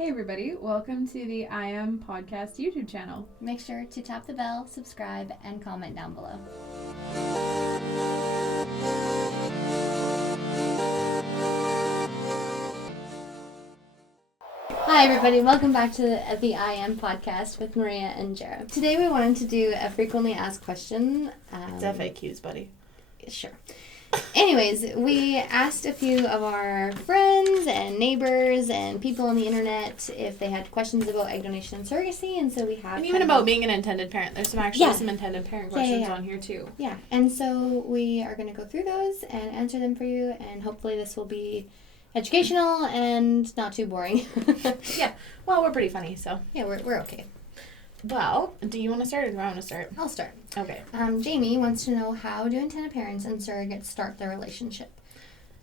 Hey everybody, welcome to the I Am Podcast YouTube channel. Make sure to tap the bell, subscribe, and comment down below. Hi everybody, welcome back to the I Am Podcast with Maria and Jared. Today we wanted to do a frequently asked question. It's FAQs, buddy. Sure. Anyways, we asked a few of our friends and neighbors and people on the internet if they had questions about egg donation and surrogacy, and so we have... And even about being an intended parent. There's some intended parent questions on here too. Yeah, and so we are going to go through those and answer them for you, and hopefully this will be educational and not too boring. Yeah, well, we're pretty funny, so... Yeah, we're okay. Well, do you want to start or do I want to start? I'll start. Okay. Jamie wants to know, how do intended parents and surrogates start their relationship?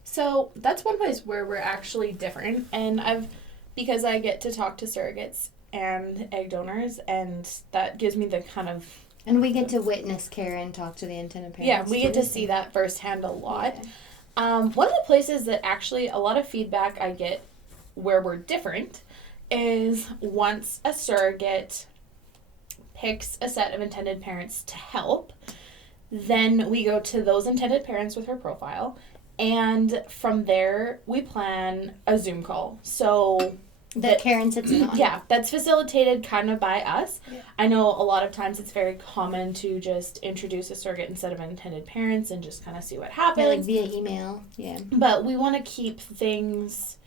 So that's one place where we're actually different, and because I get to talk to surrogates and egg donors, and that gives me the kind of... And we get to witness Karen talk to the intended parents. Yeah, we get to see that firsthand a lot. Yeah. One of the places that actually a lot of feedback I get where we're different is once a surrogate picks a set of intended parents to help, then we go to those intended parents with her profile, and from there we plan a Zoom call. So that Karen sits in on. Yeah, that's facilitated kind of by us. Yeah. I know a lot of times it's very common to just introduce a surrogate instead of intended parents and just kind of see what happens. Yeah, like via email. Yeah. But we want to keep things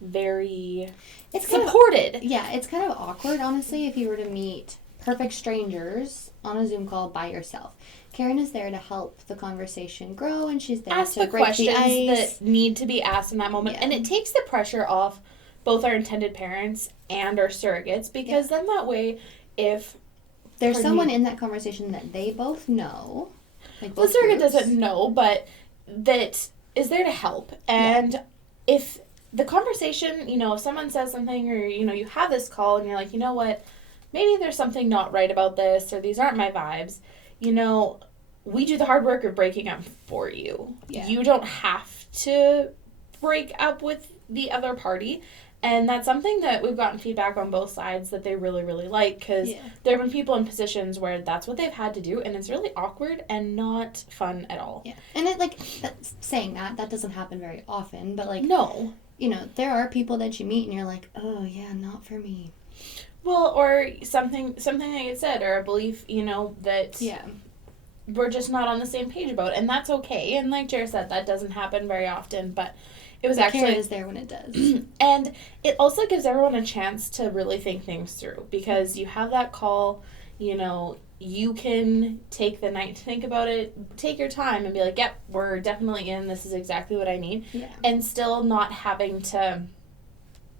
very supported. It's kind of awkward, honestly, if you were to meet perfect strangers on a Zoom call by yourself. Karen is there to help the conversation grow, and she's there to break the ice. Ask the questions that need to be asked in that moment. Yeah. And it takes the pressure off both our intended parents and our surrogates, because then that way, if there's someone in that conversation that they both know, like the surrogate doesn't know, but that is there to help. And if the conversation, if someone says something, or, you have this call and you're like, you know what, maybe there's something not right about this, or these aren't my vibes, we do the hard work of breaking up for you. Yeah. You don't have to break up with the other party. And that's something that we've gotten feedback on both sides that they really, really like, because there have been people in positions where that's what they've had to do, and it's really awkward and not fun at all. Yeah. And saying that doesn't happen very often, but no. There are people that you meet and you're like, oh yeah, not for me. Well, or something that you said, or a belief, that we're just not on the same page about, and that's okay. And like Jared said, that doesn't happen very often, but it was actually... Karen is there when it does. And it also gives everyone a chance to really think things through, because you have that call, you can take the night to think about it, take your time and be like, yep, we're definitely in, this is exactly what I need. Yeah. And still not having to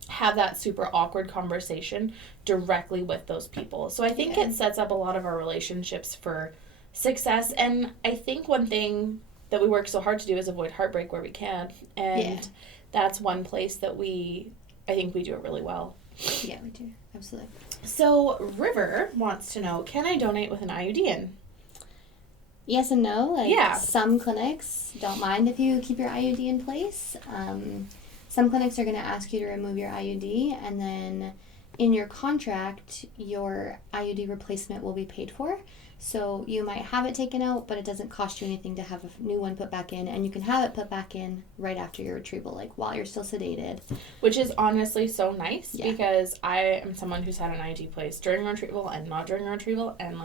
have that super awkward conversation directly with those people. So I think it sets up a lot of our relationships for success. And I think one thing that we work so hard to do is avoid heartbreak where we can. And that's one place that I think we do it really well. Yeah, we do. Absolutely. So River wants to know, can I donate with an IUD in? Yes and no. Some clinics don't mind if you keep your IUD in place. Some clinics are going to ask you to remove your IUD, and then in your contract, your IUD replacement will be paid for. So you might have it taken out, but it doesn't cost you anything to have a new one put back in, and you can have it put back in right after your retrieval, while you're still sedated. Which is honestly so nice, because I am someone who's had an IUD placed during retrieval and not during retrieval, and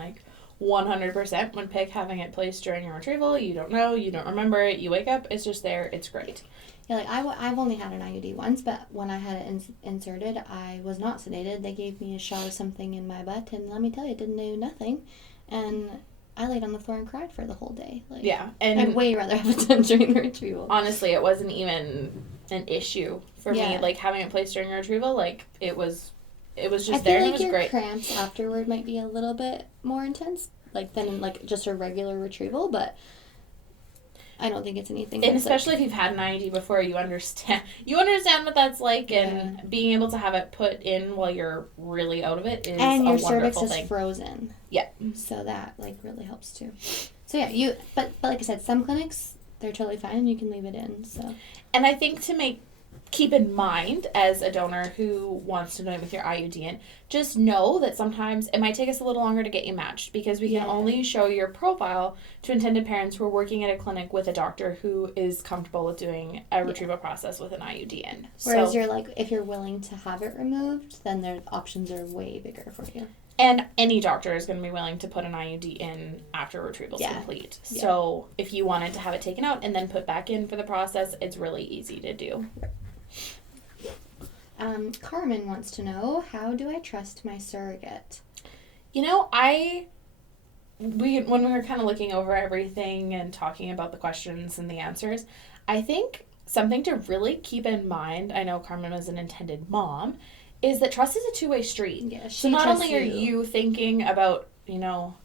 100% would pick having it placed during a retrieval. You don't know, you don't remember it, you wake up, it's just there, it's great. Yeah, I've only had an IUD once, but when I had it inserted, I was not sedated. They gave me a shot of something in my butt, and let me tell you, it didn't do nothing. And I laid on the floor and cried for the whole day. And I'd way rather have it done during the retrieval. Honestly, it wasn't even an issue for me. Having it placed during retrieval, it was just there, and it was great. I feel your cramps afterward might be a little bit more intense, than just a regular retrieval, but I don't think it's anything. And especially if you've had an IUD before, you understand what that's like, and being able to have it put in while you're really out of it is a wonderful thing. And your cervix is frozen. Yeah. So that really helps too. So yeah, but like I said, some clinics, they're totally fine and you can leave it in. So. And I think to make keep in mind as a donor who wants to donate with your IUD in, just know that sometimes it might take us a little longer to get you matched because we can only show your profile to intended parents who are working at a clinic with a doctor who is comfortable with doing a retrieval process with an IUD in. Whereas you're like, if you're willing to have it removed, then their options are way bigger for you. And any doctor is going to be willing to put an IUD in after retrieval is complete. Yeah. So if you wanted to have it taken out and then put back in for the process, it's really easy to do. Carmen wants to know, how do I trust my surrogate? You know, when we were kind of looking over everything and talking about the questions and the answers, I think something to really keep in mind, I know Carmen was an intended mom, is that trust is a two-way street. Yeah, so not only are you thinking about,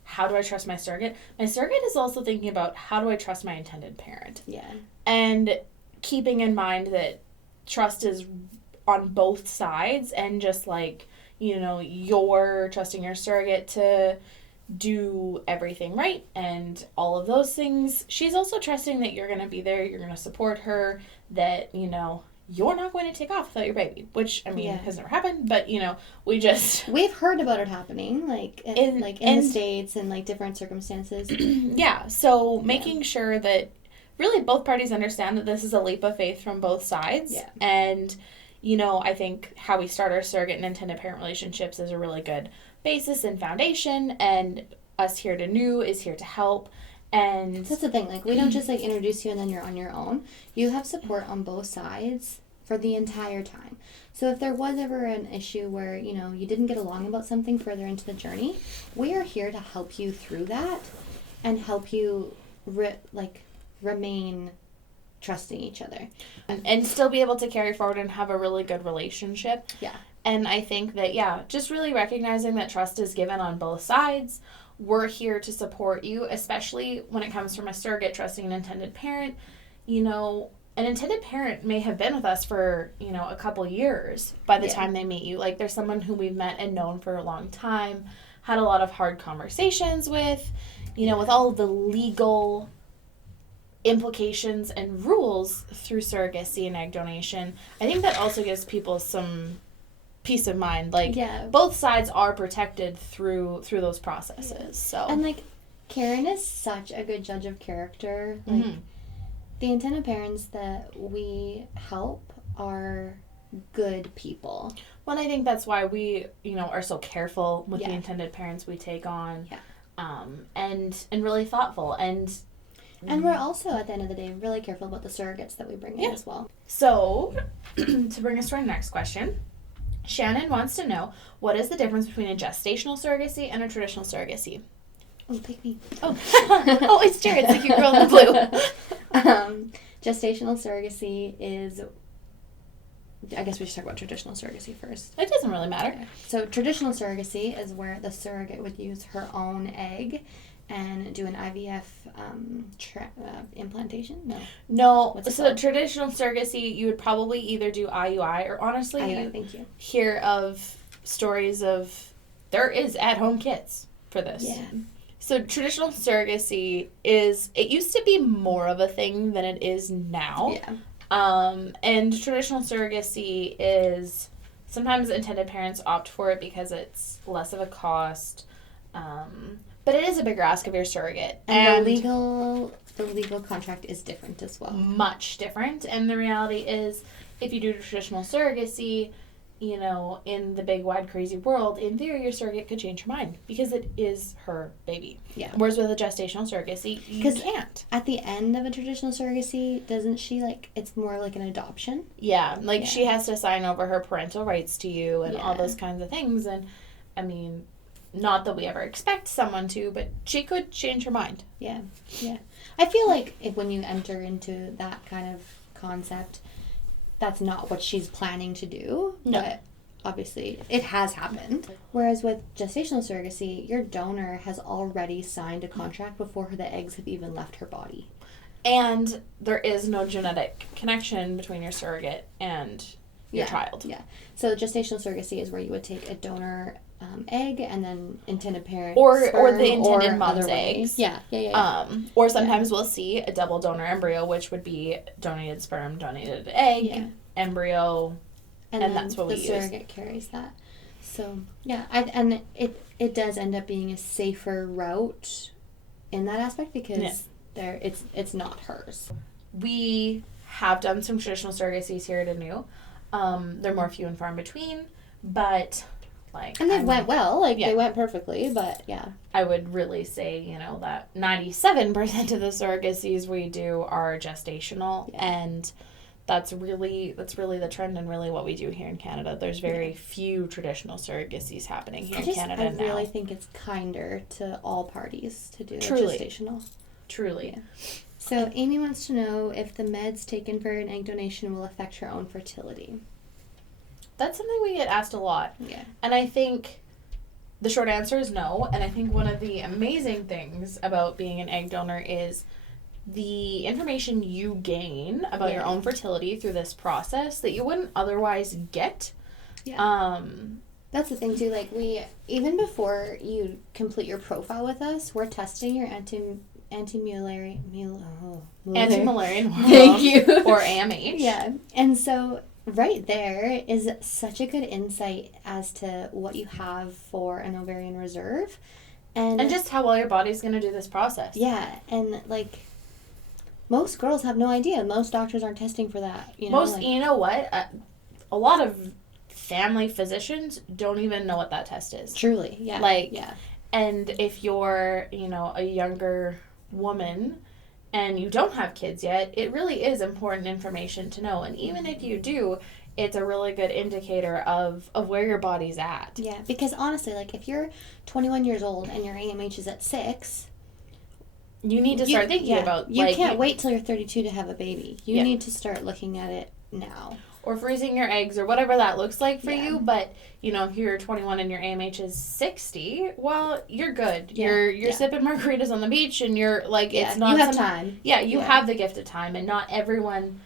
how do I trust my surrogate is also thinking about how do I trust my intended parent. Yeah. And keeping in mind that trust is on both sides, and just like, you're trusting your surrogate to do everything right and all of those things. She's also trusting that you're going to be there, you're going to support her, that, you're not going to take off without your baby, which, has never happened, but, we've heard about it happening, in the States and, different circumstances. Yeah, so making sure that really both parties understand that this is a leap of faith from both sides. Yeah. And, I think how we start our surrogate and intended parent relationships is a really good basis and foundation, and Us Here to New is here to help. And that's the thing, we don't just introduce you and then you're on your own. You have support on both sides for the entire time. So if there was ever an issue where, you didn't get along about something further into the journey, we are here to help you through that and help you remain trusting each other. And still be able to carry forward and have a really good relationship. Yeah. And I think that, just really recognizing that trust is given on both sides. We're here to support you, especially when it comes from a surrogate trusting an intended parent. An intended parent may have been with us for, a couple years by the time they meet you. There's someone who we've met and known for a long time, had a lot of hard conversations with, with all of the legal implications and rules through surrogacy and egg donation. I think that also gives people some peace of mind. Both sides are protected through those processes. So, and Karen is such a good judge of character. The intended parents that we help are good people. Well, I think that's why we are so careful with the intended parents we take on. And really thoughtful, and we're also, at the end of the day, really careful about the surrogates that we bring in as well. So to bring us to our next question, Shannon wants to know, what is the difference between a gestational surrogacy and a traditional surrogacy? Oh, pick me. Oh, oh, it's Jared. It's the cute girl in the blue. Gestational surrogacy is... I guess we should talk about traditional surrogacy first. It doesn't really matter. Okay. So traditional surrogacy is where the surrogate would use her own egg and do an IVF implantation? No. So traditional surrogacy, you would probably either do IUI or honestly, IUI, thank you. Hear of stories of there is at-home kits for this. Yeah. So traditional surrogacy it used to be more of a thing than it is now. Yeah. And traditional surrogacy is sometimes intended parents opt for it because it's less of a cost. But it is a bigger ask of your surrogate. And the legal contract is different as well. Much different. And the reality is, if you do traditional surrogacy, in the big, wide, crazy world, in theory, your surrogate could change her mind because it is her baby. Yeah. Whereas with a gestational surrogacy, you can't. At the end of a traditional surrogacy, doesn't she, it's more like an adoption? Yeah. She has to sign over her parental rights to you and all those kinds of things. And, not that we ever expect someone to, but she could change her mind. Yeah, yeah. I feel like when you enter into that kind of concept, that's not what she's planning to do. No. But obviously, it has happened. Whereas with gestational surrogacy, your donor has already signed a contract before the eggs have even left her body. And there is no genetic connection between your surrogate and your child. Yeah. So gestational surrogacy is where you would take a donor egg and then intended parent or sperm, the intended mom's eggs. Yeah. Or sometimes we'll see a double donor embryo, which would be donated sperm, donated egg. Yeah. embryo, and that's what we use. The surrogate carries that. So, yeah, and it does end up being a safer route in that aspect because it's not hers. We have done some traditional surrogacies here at New. They're more few and far in between, but and they went well, they went perfectly, but yeah. I would really say, that 97% of the surrogacies we do are gestational, and that's really the trend and really what we do here in Canada. There's very few traditional surrogacies happening here in Canada now. I really think it's kinder to all parties to do gestational. Truly. Yeah. So Amy wants to know if the meds taken for an egg donation will affect her own fertility. That's something we get asked a lot. Yeah. And I think the short answer is no. And I think one of the amazing things about being an egg donor is the information you gain about your own fertility through this process that you wouldn't otherwise get. Yeah. That's the thing too. Like even before you complete your profile with us, we're testing your anti-Mullerian hormone. Thank you. Or AMH. Yeah. And so right there is such a good insight as to what you have for an ovarian reserve. And just how well your body's going to do this process. Yeah. And most girls have no idea. Most doctors aren't testing for that. You know what? A lot of family physicians don't even know what that test is. Truly. Yeah. And if you're, a younger woman and you don't have kids yet, it really is important information to know. And even if you do, it's a really good indicator of where your body's at. Yeah, because honestly, if you're 21 years old and your AMH is at 6, you need to start thinking about... You can't wait till you're 32 to have a baby. You need to start looking at it now. Or freezing your eggs or whatever that looks like for you. But, if you're 21 and your AMH is 60, well, you're good. Yeah. You're sipping margaritas on the beach and you're it's not... You have time. Yeah, you have the gift of time, and not everyone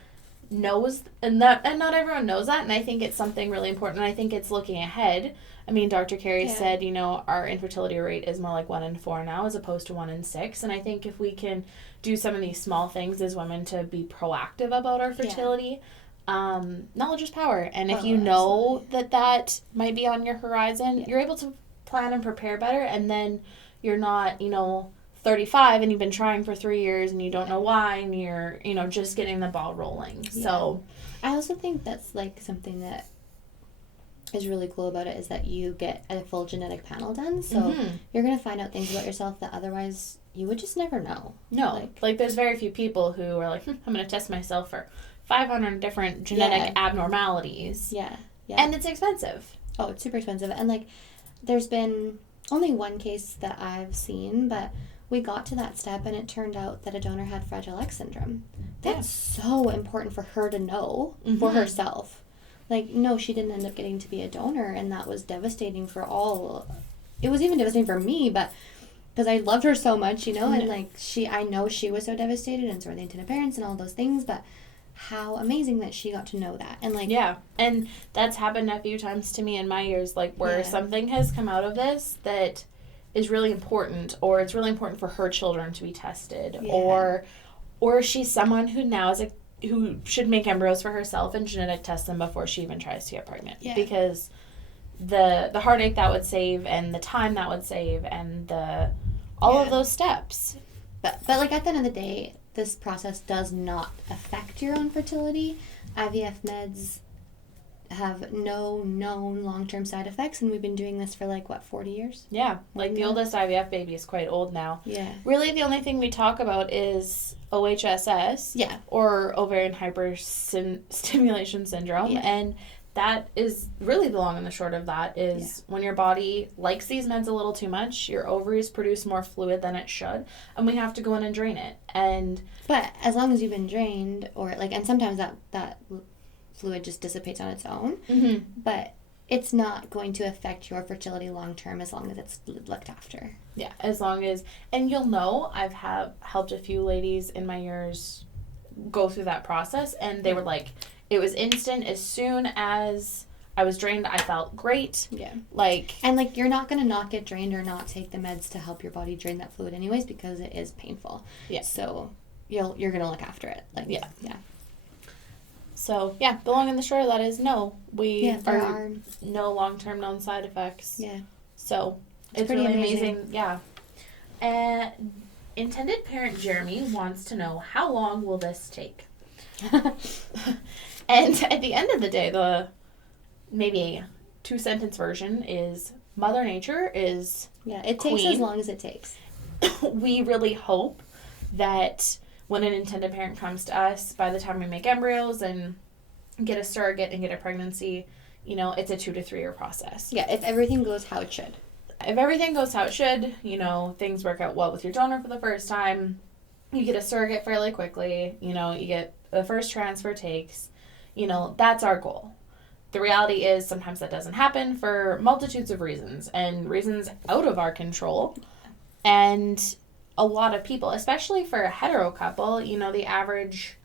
knows not everyone knows that, and I think it's something really important, and I think it's looking ahead. I mean, Dr. Carey said, our infertility rate is more like 1 in 4 now as opposed to 1 in 6, and I think if we can do some of these small things as women to be proactive about our fertility... knowledge is power, and if you know that might be on your horizon, you're able to plan and prepare better, and then you're not 35 and you've been trying for 3 years and you don't know why, and you're just getting the ball rolling. So I also think that's something that is really cool about it is that you get a full genetic panel done, so you're going to find out things about yourself that otherwise you would just never know. No, there's very few people who are I'm going to test myself for 500 different genetic abnormalities. Yeah. And it's expensive. Oh, it's super expensive. And there's been only one case that I've seen, but we got to that step and it turned out that a donor had Fragile X syndrome. That's so important for her to know for herself. No, she didn't end up getting to be a donor, and that was devastating for all. It was even devastating for me, but because I loved her so much, and I know she was so devastated, and so were the intended parents and all those things, but how amazing that she got to know that. And and that's happened a few times to me in my years, where something has come out of this that is really important, or it's really important for her children to be tested, or she's someone who now is who should make embryos for herself and genetic test them before she even tries to get pregnant, because the heartache that would save, and the time that would save, and all of those steps. But at the end of the day, this process does not affect your own fertility. IVF meds have no known long-term side effects, and we've been doing this for 40 years? Yeah, the oldest IVF baby is quite old now. Yeah. Really, the only thing we talk about is OHSS. Yeah. Or ovarian hyperstimulation syndrome. Yeah. And that is really the long and the short of that is when your body likes these meds a little too much, your ovaries produce more fluid than it should, and we have to go in and drain it. But as long as you've been drained, or and sometimes that fluid just dissipates on its own, but it's not going to affect your fertility long term as long as it's looked after. Yeah, as long as, and you'll know, I've helped a few ladies in my years go through that process, and they were it was instant. As soon as I was drained, I felt great. Yeah. And you're not going to not get drained or not take the meds to help your body drain that fluid anyways, because it is painful. Yeah. So you're going to look after it. Yeah. So, yeah, the long and the short of that is no. There are no long-term known side effects. Yeah. So, it's really amazing. Yeah. Intended parent Jeremy wants to know, how long will this take? And at the end of the day, the maybe 2-sentence version is Mother Nature is it queen. takes as long as it takes. We really hope that when an intended parent comes to us, by the time we make embryos and get a surrogate and get a pregnancy, it's a 2 to 3 year process. Yeah, if everything goes how it should. If everything goes how it should, things work out well with your donor for the first time, you get a surrogate fairly quickly, you get the first transfer takes, that's our goal. The reality is sometimes that doesn't happen for multitudes of reasons and reasons out of our control. And a lot of people, especially for a hetero couple, the average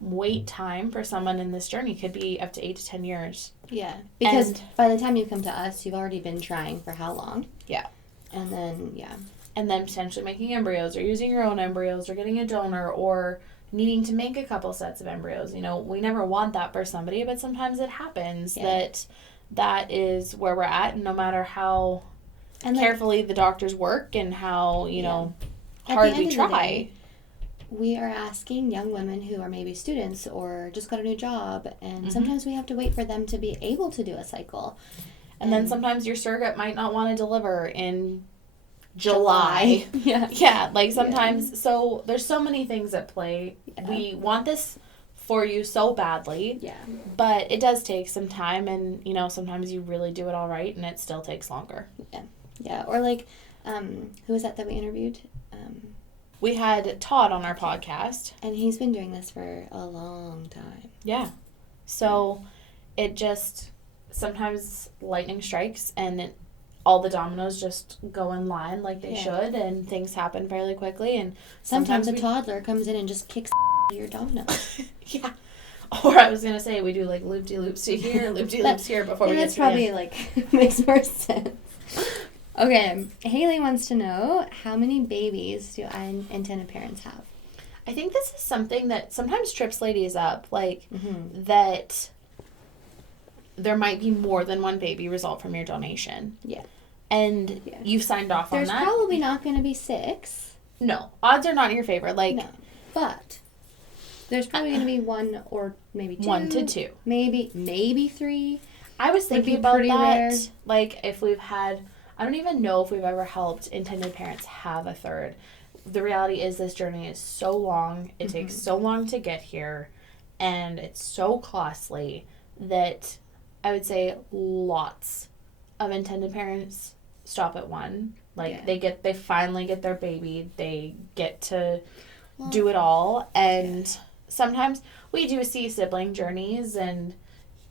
wait time for someone in this journey could be up to 8 to 10 years. Yeah, because by the time you come to us, you've already been trying for how long? Yeah. And then, And then potentially making embryos or using your own embryos or getting a donor or needing to make a couple sets of embryos. We never want that for somebody, but sometimes it happens that is where we're at, and no matter how carefully the doctors work and how, hard we try. We are asking young women who are maybe students or just got a new job, and sometimes we have to wait for them to be able to do a cycle. And then sometimes your surrogate might not want to deliver in July. Yeah, like sometimes, so there's so many things at play. Yeah. We want this for you so badly. Yeah. But it does take some time, and, sometimes you really do it all right, and it still takes longer. Yeah. Yeah, or like, who was that we interviewed? We had Todd on our podcast. And he's been doing this for a long time. Yeah. So it just, sometimes lightning strikes and all the dominoes just go in line like they should, and things happen fairly quickly. And sometimes a toddler comes in and just kicks your dominoes. Yeah. Or I was going to say, we do like loop-de-loops to here, loop-de-loops here before we get to that's probably makes more sense. Okay, Haley wants to know, how many babies do intended parents have? I think this is something that sometimes trips ladies up, that there might be more than one baby result from your donation. Yeah. And you've signed off on that. There's probably not going to be 6. No, odds are not in your favor. No, but there's probably going to be 1 or maybe 2. 1 to 2. Maybe 3. I was thinking about that. Rare. Like, if we've had... I don't even know if we've ever helped intended parents have a third. The reality is this journey is so long. It takes so long to get here. And it's so costly that I would say lots of intended parents stop at 1. Like, they finally get their baby. They get to do it all. And sometimes we do see sibling journeys. And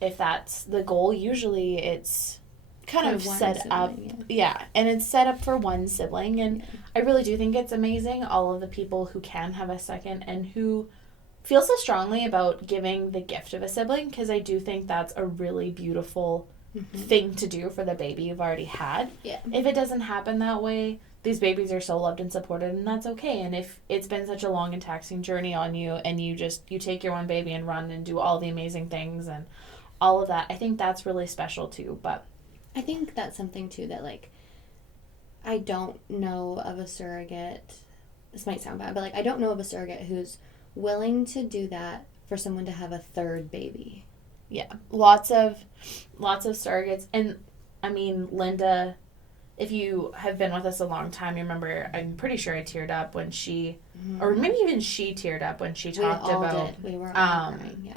if that's the goal, usually it's kind of set sibling, up and it's set up for one sibling, and I really do think it's amazing all of the people who can have a second and who feel so strongly about giving the gift of a sibling, because I do think that's a really beautiful thing to do for the baby you've already had. If it doesn't happen that way, these babies are so loved and supported, and that's okay. And if it's been such a long and taxing journey on you, and you take your one baby and run and do all the amazing things and all of that, I think that's really special too. But I think that's something, too, that, I don't know of a surrogate, this might sound bad, but, I don't know of a surrogate who's willing to do that for someone to have a third baby. Yeah, lots of surrogates. And, I mean, Linda, if you have been with us a long time, you remember, I'm pretty sure I teared up when she, or maybe even she teared up when she talked about... We were all crying,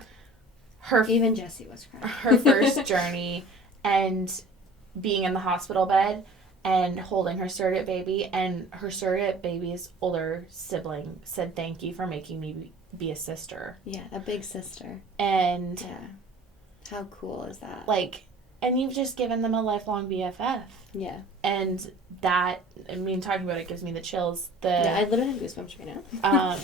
even Jessie was crying. Her first journey, and being in the hospital bed and holding her surrogate baby, and her surrogate baby's older sibling said, "Thank you for making me be a sister." Yeah, a big sister. And how cool is that? And you've just given them a lifelong BFF. Yeah. And that, talking about it gives me the chills. I literally have goosebumps right now.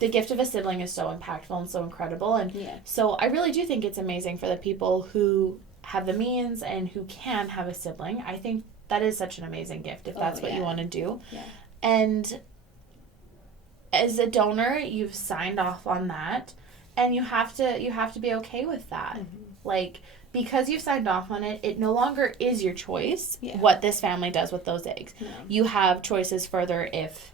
The gift of a sibling is so impactful and so incredible. And so I really do think it's amazing for the people who have the means and who can have a sibling. I think that is such an amazing gift if that's what you want to do. Yeah. And as a donor, you've signed off on that. And you have to be okay with that. Mm-hmm. Like, because you've signed off on it, it no longer is your choice what this family does with those eggs. No. You have choices further if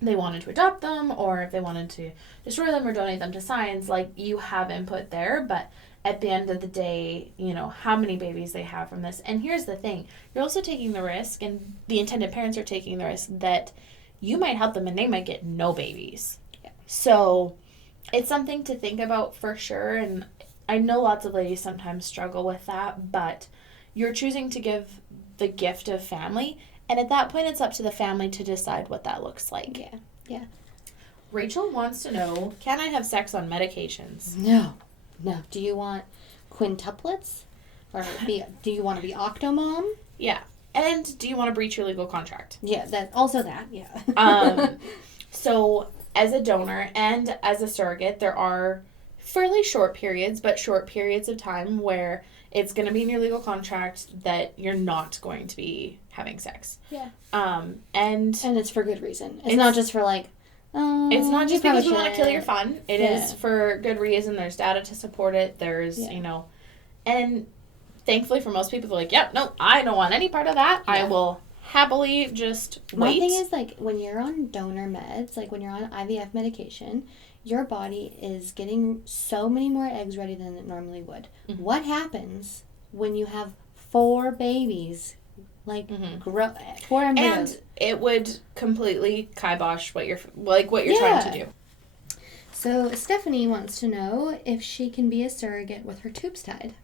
they wanted to adopt them or if they wanted to destroy them or donate them to science. Like, you have input there, but at the end of the day, you know, how many babies they have from this. And here's the thing. You're also taking the risk, and the intended parents are taking the risk, that you might help them and they might get no babies. Yeah. So it's something to think about for sure. And I know lots of ladies sometimes struggle with that, but you're choosing to give the gift of family. And at that point, it's up to the family to decide what that looks like. Yeah. Yeah. Rachel wants to know, can I have sex on medications? No. Do you want quintuplets? Or do you want to be octomom? Yeah. And do you want to breach your legal contract? Yeah, yeah. So, as a donor and as a surrogate, there are fairly short periods of time where it's going to be in your legal contract that you're not going to be having sex. Yeah. And it's for good reason. It's not just for like, it's not just because we want to kill your fun. It is for good reason. There's data to support it. There's, you know, and thankfully for most people, they're like, yep, no, I don't want any part of that. Yeah. I will happily just wait. My thing is, like, when you're on donor meds, like when you're on IVF medication, your body is getting so many more eggs ready than it normally would. Mm-hmm. What happens when you have 4 babies? Like, 4 embryos. And it would completely kibosh what you're trying to do. So Stephanie wants to know if she can be a surrogate with her tubes tied.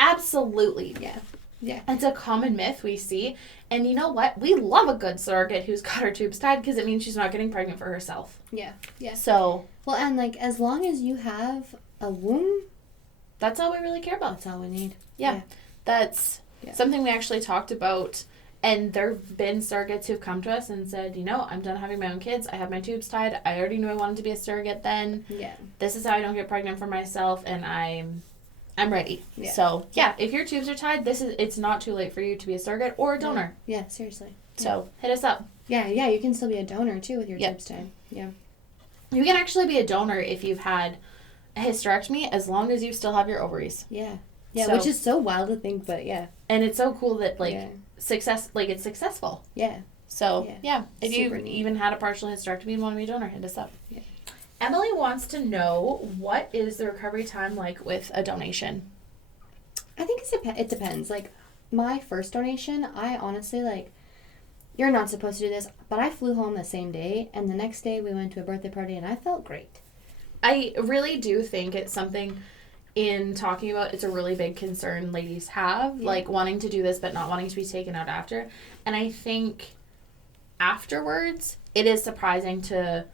Absolutely. Yeah. It's a common myth we see. And you know what? We love a good surrogate who's got her tubes tied because it means she's not getting pregnant for herself. Yeah. So. Well, and like, as long as you have a womb. That's all we really care about. That's all we need. Yeah. That's something we actually talked about. And there have been surrogates who've come to us and said, you know, I'm done having my own kids. I have my tubes tied. I already knew I wanted to be a surrogate then. Yeah. This is how I don't get pregnant for myself, and I'm ready. Yeah. So, if your tubes are tied, it's not too late for you to be a surrogate or a donor. Yeah, seriously. So, hit us up. Yeah, you can still be a donor, too, with your tubes tied. Yeah. You can actually be a donor if you've had a hysterectomy, as long as you still have your ovaries. Yeah. Yeah, which is so wild to think, but yeah. And it's so cool that, it's successful. Yeah. So, if you even had a partial hysterectomy and want to be a donor, hit us up. Yeah. Emily wants to know, what is the recovery time like with a donation? I think it depends. Like, my first donation, I honestly, you're not supposed to do this, but I flew home the same day, and the next day we went to a birthday party, and I felt great. I really do think it's something, in talking about, it's a really big concern ladies have, wanting to do this but not wanting to be taken out after. And I think afterwards, it is surprising to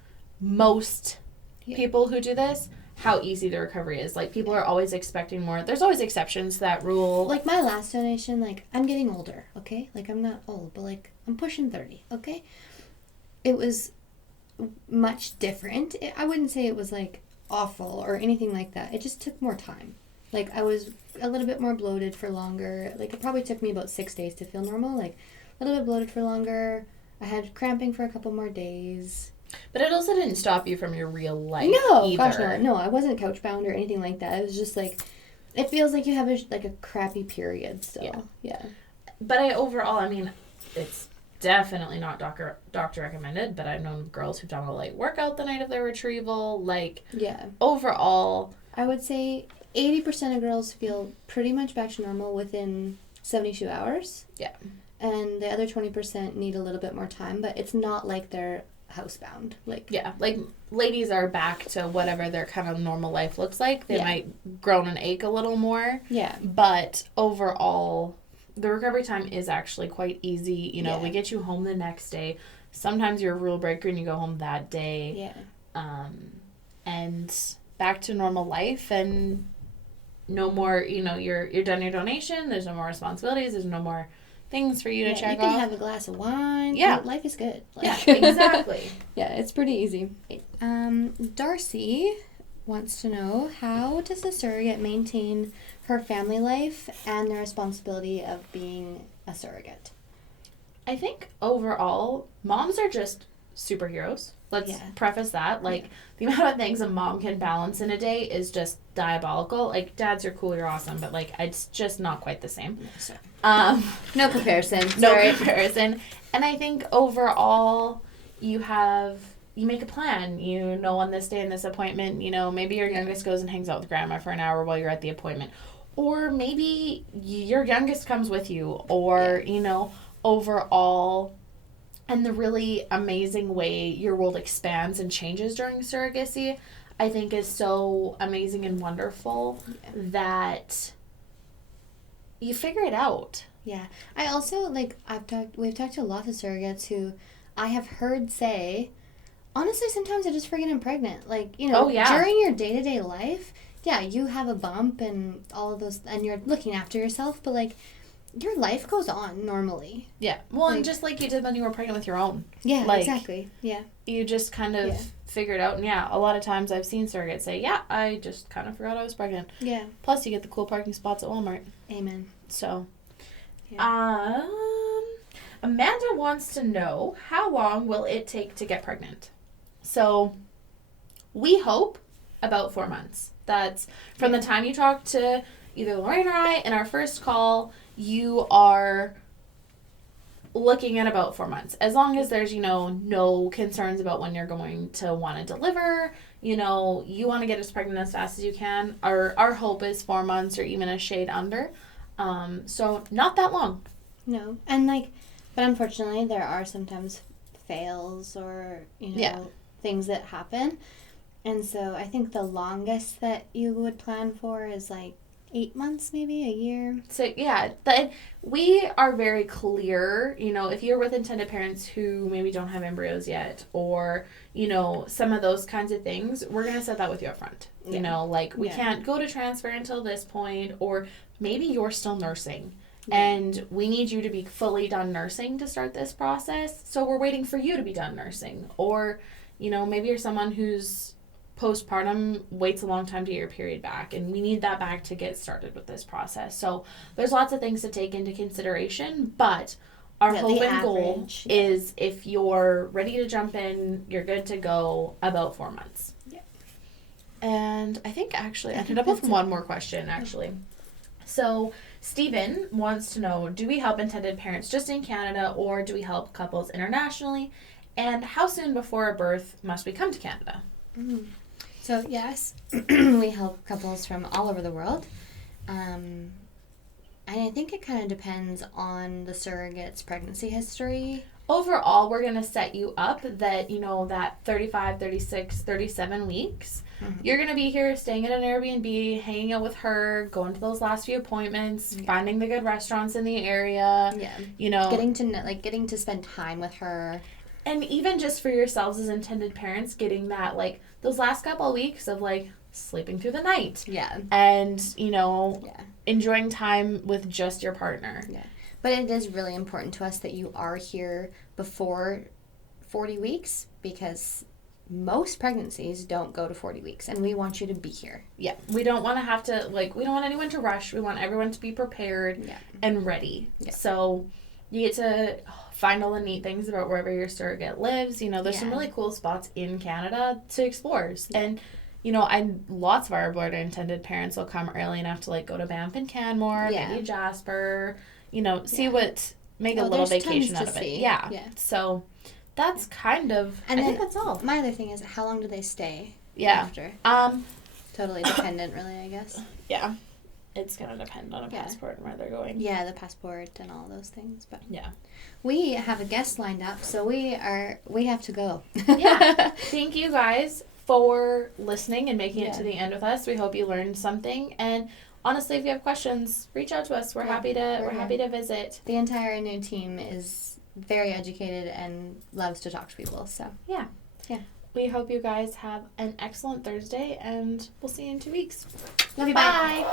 most people who do this how easy the recovery is. Like, people are always expecting more. There's always exceptions to that rule. Like, my last donation, I'm getting older, okay? I'm not old, but I'm pushing 30, okay? It was much different. I wouldn't say it was awful or anything like that. It just took more time. I was a little bit more bloated for longer. It probably took me about 6 days to feel normal. A little bit bloated for longer. I had cramping for a couple more days. But it also didn't stop you from your real life. No, either. Gosh, no. No, I wasn't couch bound or anything like that. It was just it feels like you have a crappy period still. Yeah. But it's definitely not doctor recommended, but I've known girls who've done a light workout the night of their retrieval. Overall, I would say 80% of girls feel pretty much back to normal within 72 hours. Yeah. And the other 20% need a little bit more time, but it's not like they're housebound. Ladies are back to whatever their kind of normal life looks like. They might groan and ache a little more. Yeah. But overall, the recovery time is actually quite easy. We get you home the next day. Sometimes you're a rule breaker and you go home that day. Yeah. And back to normal life, and no more, you're done your donation. There's no more responsibilities. There's no more things for you to check off. You can have a glass of wine. Yeah. Life is good. Yeah, exactly. Yeah, it's pretty easy. Darcy wants to know, how does a surrogate maintain her family life and the responsibility of being a surrogate? I think overall, moms are just superheroes. Let's preface that. Like, the amount of things a mom can balance in a day is just diabolical. Like, dads are cool, you're awesome, but, like, it's just not quite the same. No comparison. Comparison. And I think overall, you make a plan. You know, on this day and this appointment, you know, maybe your youngest goes and hangs out with grandma for an hour while you're at the appointment. Or maybe your youngest comes with you. Or, you know, overall, and the really amazing way your world expands and changes during surrogacy, I think is so amazing and wonderful that you figure it out. Yeah. I also, like, we've talked to lots of surrogates who I have heard say, honestly, sometimes I just forget I'm pregnant. Like, you know, during your day-to-day life, you have a bump and all of those, and you're looking after yourself, but, like, your life goes on normally. Yeah. Well, like, and just like you did when you were pregnant with your own. Yeah, like, exactly. Yeah. You just kind of figure it out. And a lot of times I've seen surrogates say, I just kind of forgot I was pregnant. Yeah. Plus, you get the cool parking spots at Walmart. Amen. So, Amanda wants to know, how long will it take to get pregnant? So, we hope about 4 months. That's from the time you talk to either Lorraine or I in our first call, you are looking at about 4 months. As long as there's, you know, no concerns about when you're going to want to deliver, you know, you want to get us pregnant as fast as you can. Our hope is 4 months or even a shade under. So not that long. No. And but unfortunately there are sometimes fails or, you know, things that happen. And so I think the longest that you would plan for is 8 months, maybe a year. So we are very clear, you know, if you're with intended parents who maybe don't have embryos yet, or, you know, some of those kinds of things, we're going to set that with you up front. You know, we can't go to transfer until this point, or maybe you're still nursing. And we need you to be fully done nursing to start this process. So we're waiting for you to be done nursing. Or, you know, maybe you're someone who's postpartum waits a long time to get your period back, and we need that back to get started with this process. So there's lots of things to take into consideration, but our hope and goal is if you're ready to jump in, you're good to go about 4 months. Yeah. And I think actually I ended up with one more question actually. So Stephen wants to know, do we help intended parents just in Canada, or do we help couples internationally? And how soon before a birth must we come to Canada? Mm. So, yes, we help couples from all over the world. And I think it kind of depends on the surrogate's pregnancy history. Overall, we're going to set you up that, you know, that 35, 36, 37 weeks. Mm-hmm. You're going to be here staying at an Airbnb, hanging out with her, going to those last few appointments, finding the good restaurants in the area. Yeah. You know, getting to spend time with her. And even just for yourselves as intended parents, getting that, those last couple of weeks of, sleeping through the night. Yeah. And, you know, enjoying time with just your partner. Yeah. But it is really important to us that you are here before 40 weeks, because most pregnancies don't go to 40 weeks, and we want you to be here. Yeah. We don't want to have to, we don't want anyone to rush. We want everyone to be prepared and ready. Yeah. So you get to find all the neat things about wherever your surrogate lives. You know, there's some really cool spots in Canada to explore. Yeah. And, you know, lots of our Alberta intended parents will come early enough to, go to Banff and Canmore, maybe Jasper, you know, see make a little vacation out of it. Yeah. So that's kind of, I think that's all. My other thing is, how long do they stay after? Totally dependent, really, I guess. Yeah. It's going to depend on a passport and where they're going. Yeah, the passport and all those things. But we have a guest lined up, so we have to go. Thank you guys for listening and making it to the end with us. We hope you learned something. And honestly, if you have questions, reach out to us. We're happy to visit. The entire new team is very educated and loves to talk to people. So yeah. We hope you guys have an excellent Thursday, and we'll see you in 2 weeks. Love you. Bye.